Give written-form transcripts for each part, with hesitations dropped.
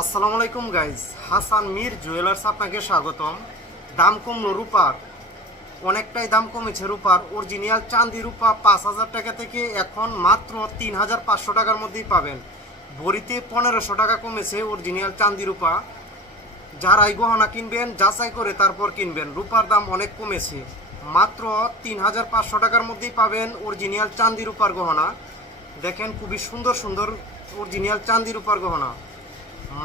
আসসালামু আলাইকুম guys, Hasan Mir jewellers আপনাকে স্বাগতম। দাম কমলো রূপার, অনেকটাই দাম কমেছে রূপার। অরিজিনাল চাঁদি রূপা 5,000 টাকা থেকে এখন মাত্র 3,500 টাকার মধ্যেই পাবেন। ভরিতে 1,500 টাকা কমেছে অরিজিনাল চাঁদি রূপা। যারাই গহনা কিনবেন যাচাই করে তারপর কিনবেন। রূপার দাম অনেক কমেছে, মাত্র 3,500 টাকার মধ্যেই পাবেন অরিজিনাল চাঁদি রূপার গহনা। দেখেন খুবই সুন্দর সুন্দর অরিজিনাল চাঁদি রূপার গহনা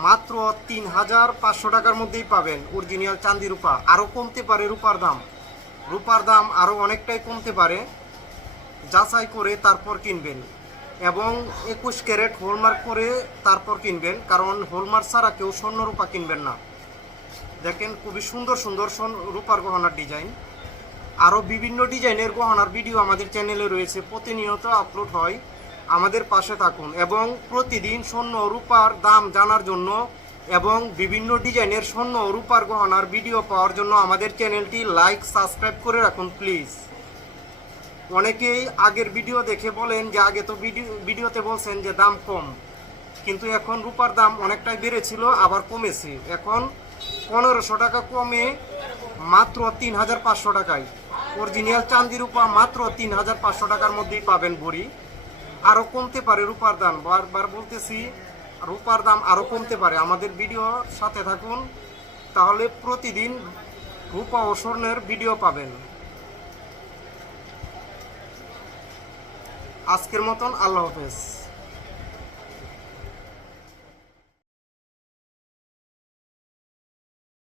মাত্র 3,500 টাকার মধ্যেই পাবেন অরিজিনাল চাঁদি রূপা। আরও কমতে পারে রূপার দাম আরও অনেকটাই কমতে পারে, যাচাই করে তারপর কিনবেন এবং 21 ক্যারেট হলমার্ক করে তারপর কিনবেন, কারণ হলমার্ক ছাড়া কেউ স্বর্ণ রূপা কিনবেন না। দেখেন খুবই সুন্দর সুন্দর রূপার গহনার ডিজাইন। আরও বিভিন্ন ডিজাইনের গহনার ভিডিও আমাদের চ্যানেলে রয়েছে, প্রতিনিয়ত আপলোড হয়। আমাদের পাশে থাকুন এবং প্রতিদিন স্বর্ণ রূপার দাম জানার জন্য এবং বিভিন্ন ডিজাইনের স্বর্ণ রূপার গহনার ভিডিও পাওয়ার জন্য আমাদের চ্যানেলটি লাইক সাবস্ক্রাইব করে রাখুন প্লিজ। অনেকেই আগের ভিডিও দেখে বলেন যে আগে তো ভিডিওতে বলছেন যে দাম কম, কিন্তু এখন রূপার দাম অনেকটাই বেড়েছিল আবার কমেছে। এখন 1,500 টাকা কমে মাত্র 3,500 টাকায় অরিজিনাল চাঁদি রূপা মাত্র 3,500 টাকার মধ্যেই পাবেন ভরি। আরও কমতে পারে রূপার দাম, বারবার বলতেছি রূপার দাম আরও কমতে পারে। আমাদের ভিডিওর সাথে থাকুন, তাহলে প্রতিদিন রূপা ও স্বর্ণের ভিডিও পাবেন। আজকের মতন আল্লাহ হাফেজ।